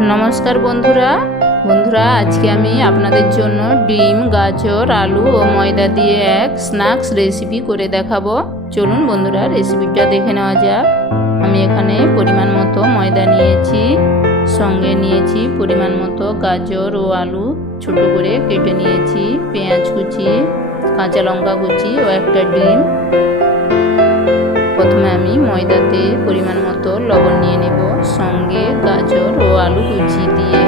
नमस्कार बंधुरा आज के आमी आपनादेर जोन्नो डिम गाजर आलू और मयदा दिए एक स्नैक्स रेसिपि करे देखाबो। चलुन बंधुरा रेसिपिटा देखे नेওয়া যাক। आमी एखाने परिमाण मतो मयदा निয়েছি, संगे निয়েছি परिमाण मतो गाजर और आलू छोटो करे केटे निয়েছি, पेঁয়াজ कुचि, काँचा लंका कुचि और एकटा डिम। प्रथमे आमी मयदाते परिमाण मतो लवण निये नेब, संगे गाजर और आलू कुचि दिए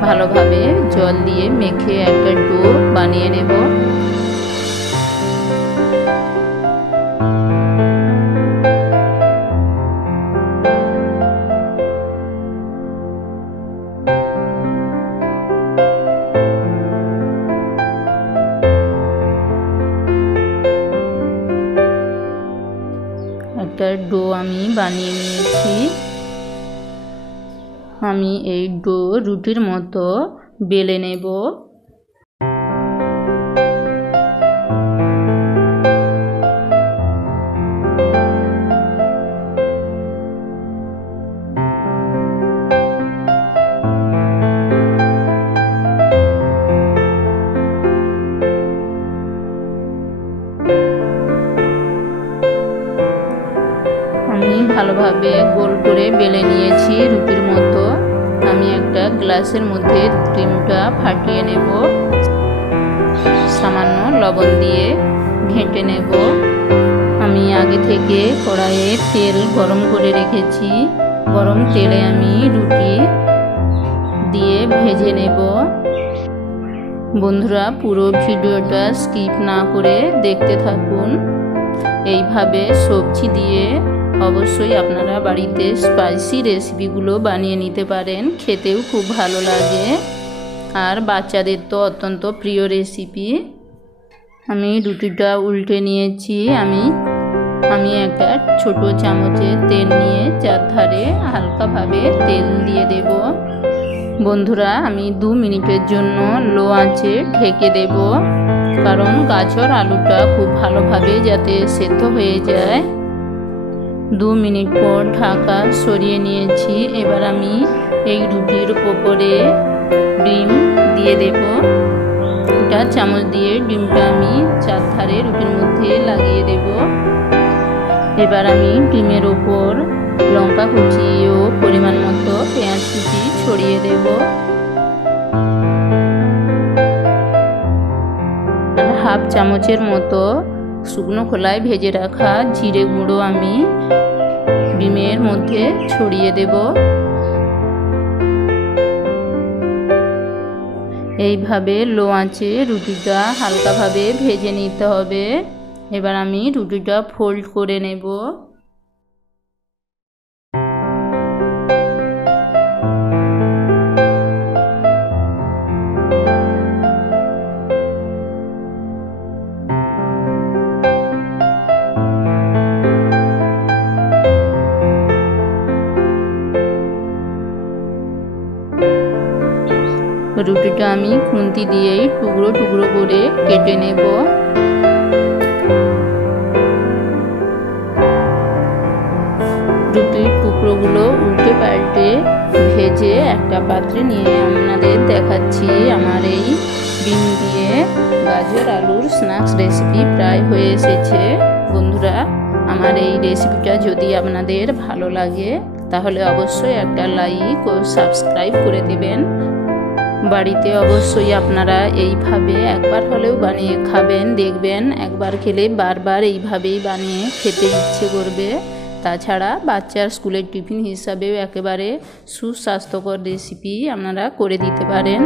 भालोभाबे जल दिए मेखे एकटा डो बानिये नेब। একটা ডো আমি বানিয়ে নিয়েছি। আমি এই ডো রুটির মতো বেলে নেব। ভালোভাবে গোল করে বেলে নিয়েছি রুটির মতো। আমি একটা গ্লাসের মধ্যে ডিমটা ফাটিয়ে নেব, সামান্য লবণ দিয়ে ঘেঁটে নেব। আমি আগে থেকে কড়াইয়ে তেল গরম করে রেখেছি। গরম তেলে আমি রুটি দিয়ে ভেজে নেব। বন্ধুরা পুরো ভিডিওটা স্কিপ না করে দেখতে থাকুন। এইভাবে সবজি দিয়ে অবশ্যই আপনারা বাড়িতে স্পাইসি রেসিপিগুলো বানিয়ে নিতে পারেন, খেতেও খুব ভালো লাগে আর বাচ্চাদের তো অত্যন্ত প্রিয় রেসিপি। আমি রুটিটা উল্টে নিয়েছি। আমি একটা ছোট চামচে তেল নিয়ে চারধারে হালকাভাবে তেল দিয়ে দেব। বন্ধুরা আমি 2 মিনিটের জন্য লো আঁচে ঢেকে দেব, কারণ গাজর আলুটা খুব ভালোভাবে যাতে সেদ্ধ হয়ে যায়। 2 মিনিট পর ঢাকা সরিয়ে নিয়েছি। এবার আমি এই রুটির উপরে ডিম দিয়ে দেব। এটা চামচ দিয়ে ডিমটা আমি চারধারে রুটির মধ্যে লাগিয়ে দেব। এবার আমি ডিমের উপর লঙ্কা কুচি ও পরিমাণ মতো পেঁয়াজ কুচি ছড়িয়ে দেব। আর হাফ চামচের মতো শুকনো খোলায় ভেজে রাখা জিরে গুঁড়ো আমি ডিমের মধ্যে ছড়িয়ে দেব। এইভাবে লো আঁচে রুটিটা হালকাভাবে ভেজে নিতে হবে। এবার আমি রুটিটা ফোল্ড করে নেব। রুটিটা আমি খুন্তি দিয়ে টুকরো টুকরো করে কেটে নেব। রুটির টুকরোগুলো উল্টে পাল্টে ভেজে একটা পাত্রে নিয়ে আপনাদের দেখাচ্ছি। আমার এই ডিম দিয়ে গাজর আলুর স্ন্যাক্স রেসিপি প্রায় হয়ে এসেছে। বন্ধুরা আমার এই রেসিপিটা যদি আপনাদের ভালো লাগে তাহলে অবশ্যই একটা লাইক ও সাবস্ক্রাইব করে দিবেন। বাড়িতে অবশ্যই আপনারা এইভাবে একবার হলেও বানিয়ে খাবেন, দেখবেন একবার খেলে বারবার এইভাবেই বানিয়ে খেতে ইচ্ছে করবে। তাছাড়া বাচ্চার স্কুলের টিফিন হিসাবেও একেবারে সুস্বাস্থ্যকর রেসিপি আপনারা করে দিতে পারেন।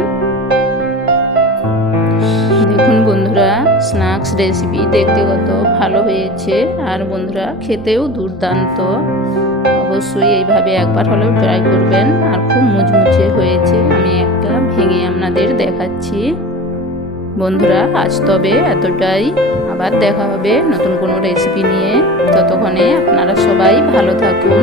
দেখুন বন্ধুরা স্ন্যাক্স রেসিপি দেখতে কত ভালো হয়েছে আর বন্ধুরা খেতেও দুর্দান্ত। অবশ্যই এইভাবে একবার হলেও ট্রাই করবেন। আর খুব মুচমুচে হয়েছে। আমি একটা ভেঙে আপনাদের দেখাচ্ছি। বন্ধুরা আজ তবে এতটাই, আবার দেখা হবে নতুন কোনো রেসিপি নিয়ে। ততক্ষণে আপনারা সবাই ভালো থাকুন।